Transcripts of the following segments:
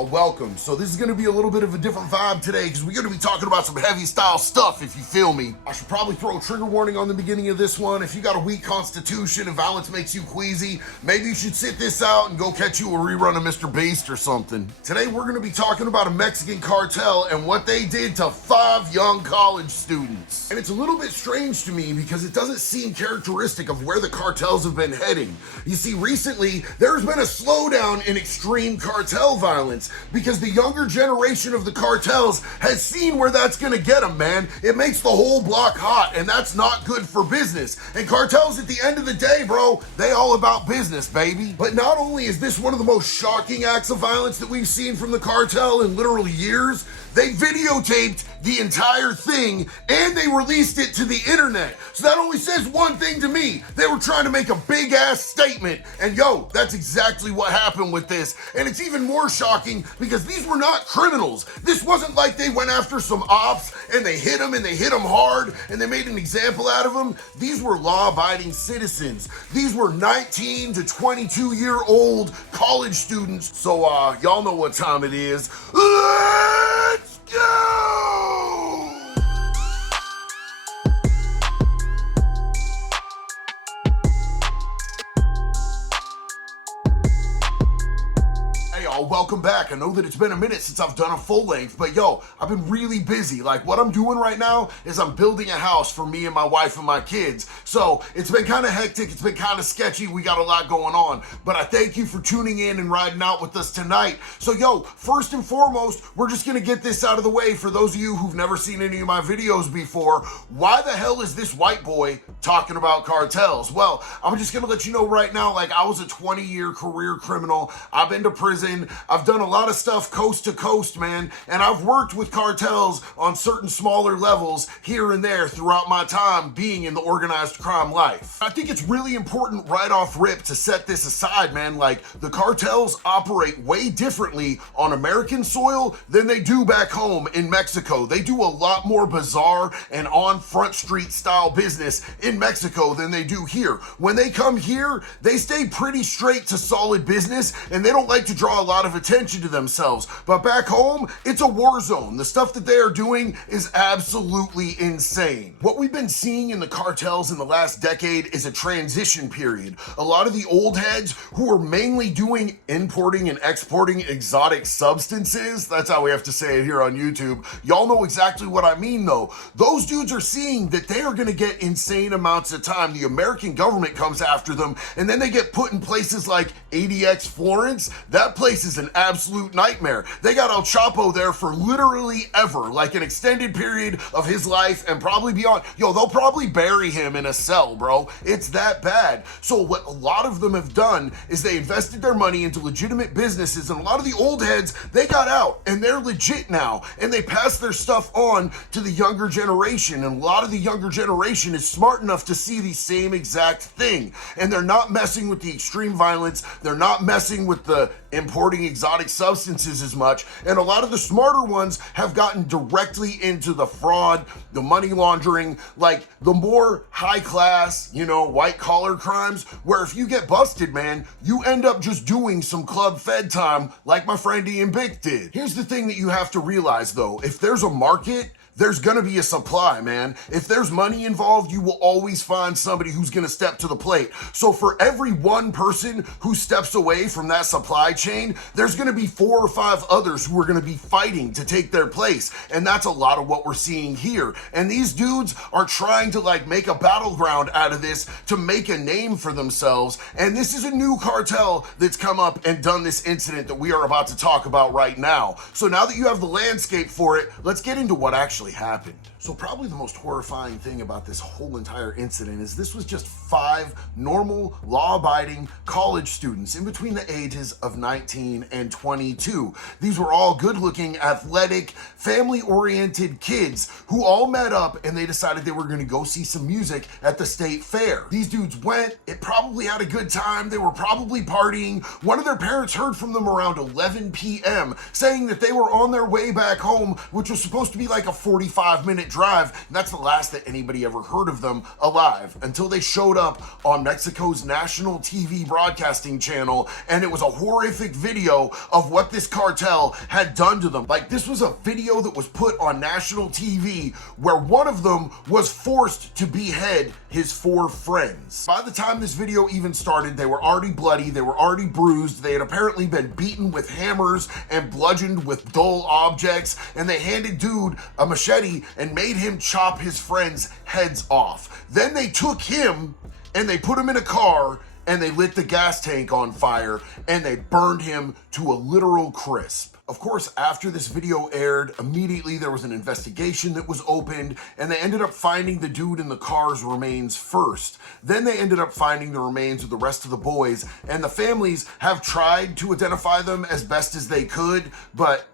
y'all, welcome. So this is gonna be a little bit of a different vibe today because we're gonna be talking about some heavy style stuff, if you feel me. I should probably throw a trigger warning on the beginning of this one. If you got a weak constitution and violence makes you queasy, maybe you should sit this out and go catch you a rerun of Mr. Beast or something. Today we're gonna be talking about a Mexican cartel and what they did to 5 young college students. And it's a little bit strange to me because it doesn't seem characteristic of where the cartels have been heading. You see, recently there's been a slowdown in extreme cartel violence because the younger generation of the cartels has seen where that's gonna get them, man. It makes the whole block hot, and that's not good for business. And cartels, at the end of the day, bro, they all about business, baby. But not only is this one of the most shocking acts of violence that we've seen from the cartel in literally years, they videotaped the entire thing and they released it to the internet. So that only says one thing to me. They were trying to make a big ass statement, and yo, that's exactly what happened with this. And it's even more shocking because these were not criminals. This wasn't like they went after some ops and they hit them hard and they made an example out of them. These were law-abiding citizens. These were 19 to 22-year-old college students. So y'all know what time it is. Let's go! Hey y'all, welcome back. I know that it's been a minute since I've done a full length, but yo, I've been really busy. Like, what I'm doing right now is I'm building a house for me and my wife and my kids. So it's been kind of hectic, it's been kind of sketchy, we got a lot going on. But I thank you for tuning in and riding out with us tonight. So yo, first and foremost, we're just gonna get this out of the way for those of you who've never seen any of my videos before. Why the hell is this white boy talking about cartels? Well, I'm just gonna let you know right now, like, I was a 20-year career criminal. I've been to prison. I've done a lot of stuff coast to coast, man, and I've worked with cartels on certain smaller levels here and there throughout my time being in the organized crime life. I think it's really important right off rip to set this aside, man. Like, the cartels operate way differently on American soil than they do back home in Mexico. They do a lot more bizarre and on Front Street style business in Mexico than they do here. When they come here, they stay pretty straight to solid business, and they don't like to draw a lot of attention to themselves. But back home, it's a war zone. The stuff that they are doing is absolutely insane. What we've been seeing in the cartels in the last decade is a transition period. A lot of the old heads who are mainly doing importing and exporting exotic substances, that's how we have to say it here on YouTube. Y'all know exactly what I mean though. Those dudes are seeing that they are gonna get insane amounts of time. The American government comes after them, and then they get put in places like ADX Florence. That place is an absolute nightmare. They got El Chapo there for literally ever, like an extended period of his life and probably beyond. Yo, they'll probably bury him in a cell, bro. It's that bad. So what a lot of them have done is they invested their money into legitimate businesses, and a lot of the old heads, they got out and they're legit now, and they pass their stuff on to the younger generation, and a lot of the younger generation is smart enough to see the same exact thing, and they're not messing with the extreme violence, they're not messing with the importing exotic substances as much, and a lot of the smarter ones have gotten directly into the fraud, the money laundering, like the more high class, white collar crimes, where if you get busted, man, you end up just doing some club fed time like my friend Ian Bick did. Here's the thing that you have to realize though, if there's a market, there's gonna be a supply, man. If there's money involved, you will always find somebody who's gonna step to the plate. So for every one person who steps away from that supply chain, there's gonna be 4 or 5 others who are gonna be fighting to take their place. And that's a lot of what we're seeing here. And these dudes are trying to make a battleground out of this to make a name for themselves. And this is a new cartel that's come up and done this incident that we are about to talk about right now. So now that you have the landscape for it, let's get into what actually happened. So probably the most horrifying thing about this whole entire incident is this was just 5 normal, law-abiding college students in between the ages of 19 and 22. These were all good-looking, athletic, family-oriented kids who all met up and they decided they were going to go see some music at the state fair. These dudes went, it probably had a good time, they were probably partying. One of their parents heard from them around 11 p.m. saying that they were on their way back home, which was supposed to be like a 45-minute drive, and that's the last that anybody ever heard of them alive until they showed up on Mexico's national TV broadcasting channel, and it was a horrific video of what this cartel had done to them. Like, this was a video that was put on national TV where one of them was forced to behead his 4 friends. By the time this video even started, they were already bloody, they were already bruised, they had apparently been beaten with hammers and bludgeoned with dull objects, and they handed dude a machete and made him chop his friends' heads off. Then they took him and they put him in a car and they lit the gas tank on fire and they burned him to a literal crisp. Of course, after this video aired, immediately there was an investigation that was opened, and they ended up finding the dude in the car's remains first. Then they ended up finding the remains of the rest of the boys, and the families have tried to identify them as best as they could, but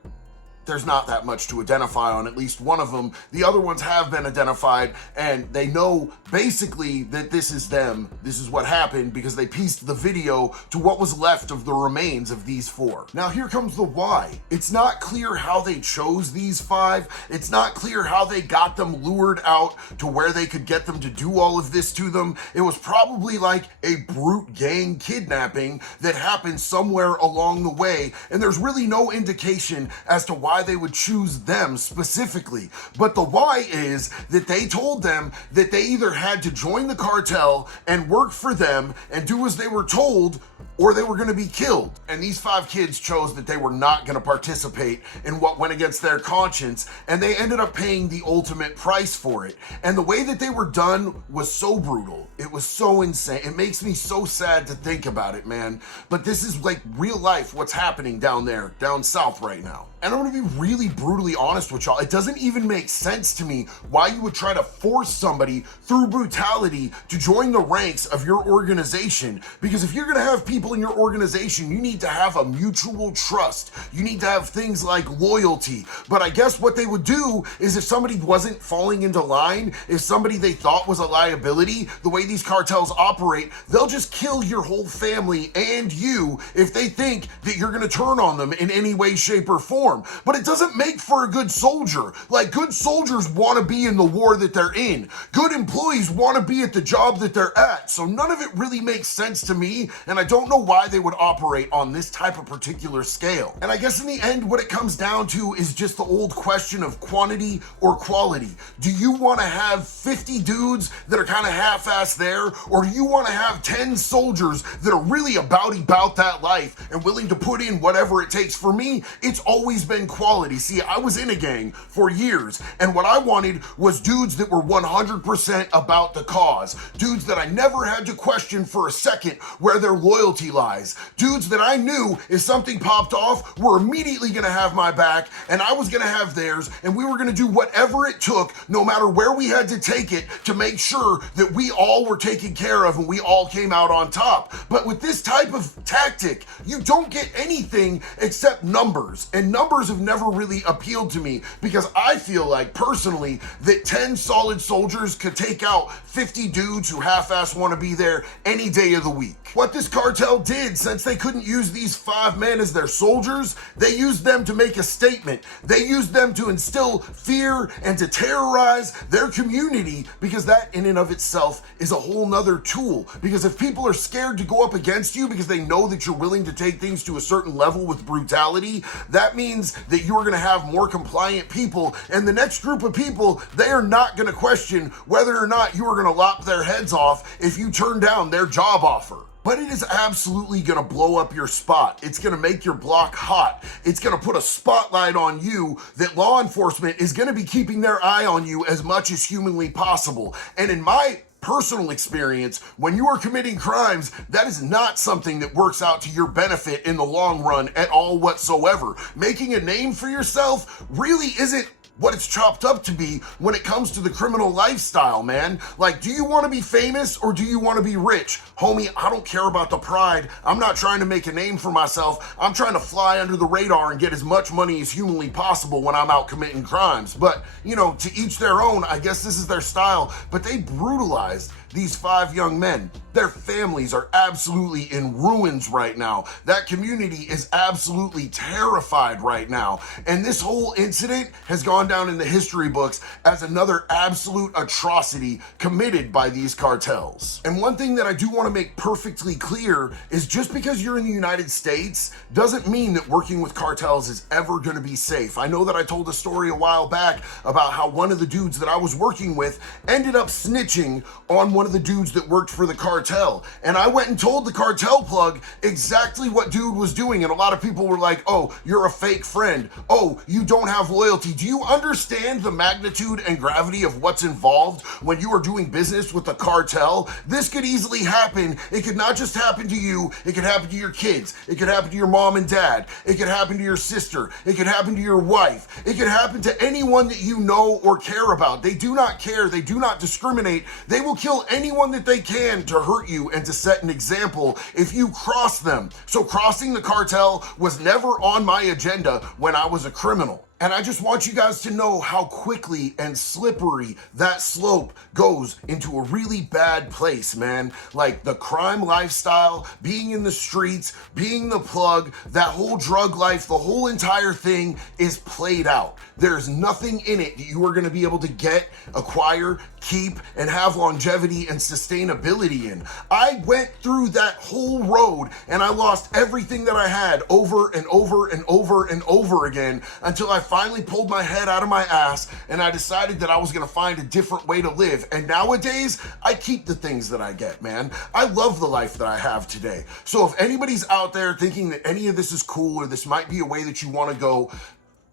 there's not that much to identify on at least one of them. The other ones have been identified, and they know basically that this is them. This is what happened because they pieced the video to what was left of the remains of these 4. Now here comes the why. It's not clear how they chose these 5. It's not clear how they got them lured out to where they could get them to do all of this to them. It was probably like a brute gang kidnapping that happened somewhere along the way, and there's really no indication as to why they would choose them specifically. But the why is that they told them that they either had to join the cartel and work for them and do as they were told, or they were going to be killed. And these 5 kids chose that they were not going to participate in what went against their conscience, and they ended up paying the ultimate price for it. And the way that they were done was so brutal. It was so insane. It makes me so sad to think about it, man. But this is like real life, what's happening down there, down south right now. And I'm gonna be really brutally honest with y'all. It doesn't even make sense to me why you would try to force somebody through brutality to join the ranks of your organization. Because if you're gonna have people in your organization, you need to have a mutual trust. You need to have things like loyalty. But I guess what they would do is if somebody wasn't falling into line, if somebody they thought was a liability, the way these cartels operate, they'll just kill your whole family and you if they think that you're gonna turn on them in any way, shape, or form. But it doesn't make for a good soldier. Like, good soldiers want to be in the war that they're in. Good employees want to be at the job that they're at. So none of it really makes sense to me, and I don't know why they would operate on this type of particular scale. And I guess in the end, what it comes down to is just the old question of quantity or quality. Do you want to have 50 dudes that are kind of half-assed there, or do you want to have 10 soldiers that are really about that life and willing to put in whatever it takes? For me, it's always been quality. See, I was in a gang for years, and what I wanted was dudes that were 100% about the cause. Dudes that I never had to question for a second where their loyalty lies. Dudes that I knew if something popped off were immediately gonna have my back, and I was gonna have theirs, and we were gonna do whatever it took, no matter where we had to take it, to make sure that we all were taken care of and we all came out on top. But with this type of tactic, you don't get anything except numbers, and numbers have never really appealed to me because I feel like personally that 10 solid soldiers could take out 50 dudes who half-ass want to be there any day of the week. What this cartel did, since they couldn't use these 5 men as their soldiers, they used them to make a statement. They used them to instill fear and to terrorize their community, because that in and of itself is a whole nother tool. Because if people are scared to go up against you because they know that you're willing to take things to a certain level with brutality, that means that you're going to have more compliant people, and the next group of people, they are not going to question whether or not you are going to lop their heads off if you turn down their job offer. But it is absolutely going to blow up your spot. It's going to make your block hot. It's going to put a spotlight on you that law enforcement is going to be keeping their eye on you as much as humanly possible. And in my personal experience, when you are committing crimes, that is not something that works out to your benefit in the long run at all whatsoever. Making a name for yourself really isn't what it's chopped up to be when it comes to the criminal lifestyle, man. Like, do you want to be famous or do you want to be rich? Homie, I don't care about the pride. I'm not trying to make a name for myself. I'm trying to fly under the radar and get as much money as humanly possible when I'm out committing crimes. But, you know, to each their own. I guess this is their style. But they brutalized these 5 young men. Their families are absolutely in ruins right now. That community is absolutely terrified right now. And this whole incident has gone down in the history books as another absolute atrocity committed by these cartels. And one thing that I do want to make perfectly clear is just because you're in the United States doesn't mean that working with cartels is ever going to be safe. I know that I told a story a while back about how one of the dudes that I was working with ended up snitching on one of the dudes that worked for the cartel. And I went and told the cartel plug exactly what dude was doing. And a lot of people were like, oh, you're a fake friend. Oh, you don't have loyalty. Do you understand the magnitude and gravity of what's involved when you are doing business with the cartel? This could easily happen. It could not just happen to you. It could happen to your kids. It could happen to your mom and dad. It could happen to your sister. It could happen to your wife. It could happen to anyone that you know or care about. They do not care. They do not discriminate. They will kill anyone that they can to hurt you and to set an example if you cross them. So crossing the cartel was never on my agenda when I was a criminal. And I just want you guys to know how quickly and slippery that slope goes into a really bad place, man. Like the crime lifestyle, being in the streets, being the plug, that whole drug life, the whole entire thing is played out. There's nothing in it that you are going to be able to get, acquire, keep, and have longevity and sustainability in. I went through that whole road and I lost everything that I had over and over and over and over again until I finally pulled my head out of my ass and I decided that I was going to find a different way to live. And nowadays, I keep the things that I get, man. I love the life that I have today. So if anybody's out there thinking that any of this is cool or this might be a way that you want to go,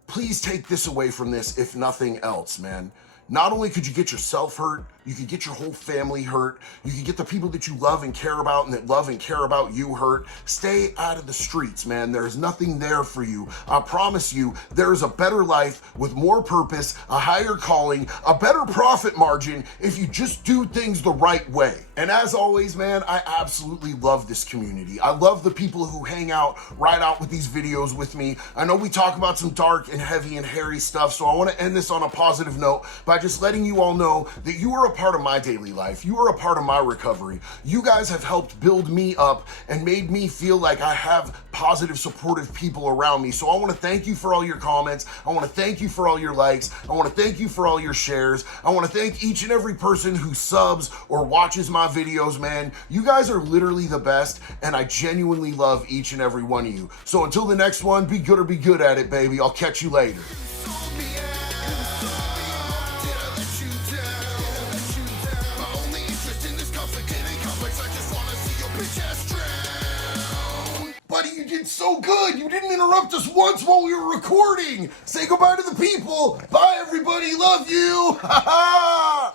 please take this away from this, if nothing else, man. Not only could you get yourself hurt, you could get your whole family hurt. You could get the people that you love and care about and that love and care about you hurt. Stay out of the streets, man. There's nothing there for you. I promise you, there is a better life with more purpose, a higher calling, a better profit margin if you just do things the right way. And as always, man, I absolutely love this community. I love the people who hang out, ride out with these videos with me. I know we talk about some dark and heavy and hairy stuff, so I want to end this on a positive note by just letting you all know that you are a part of my daily life. You are a part of my recovery. You guys have helped build me up and made me feel like I have positive, supportive people around me. So I want to thank you for all your comments. I want to thank you for all your likes. I want to thank you for all your shares. I want to thank each and every person who subs or watches my videos, man. You guys are literally the best, and I genuinely love each and every one of you. So until the next one, be good or be good at it, baby. I'll catch you later. Buddy, you did so good. You didn't interrupt us once while we were recording. Say goodbye to the people. Bye, everybody. Love you. Ha ha.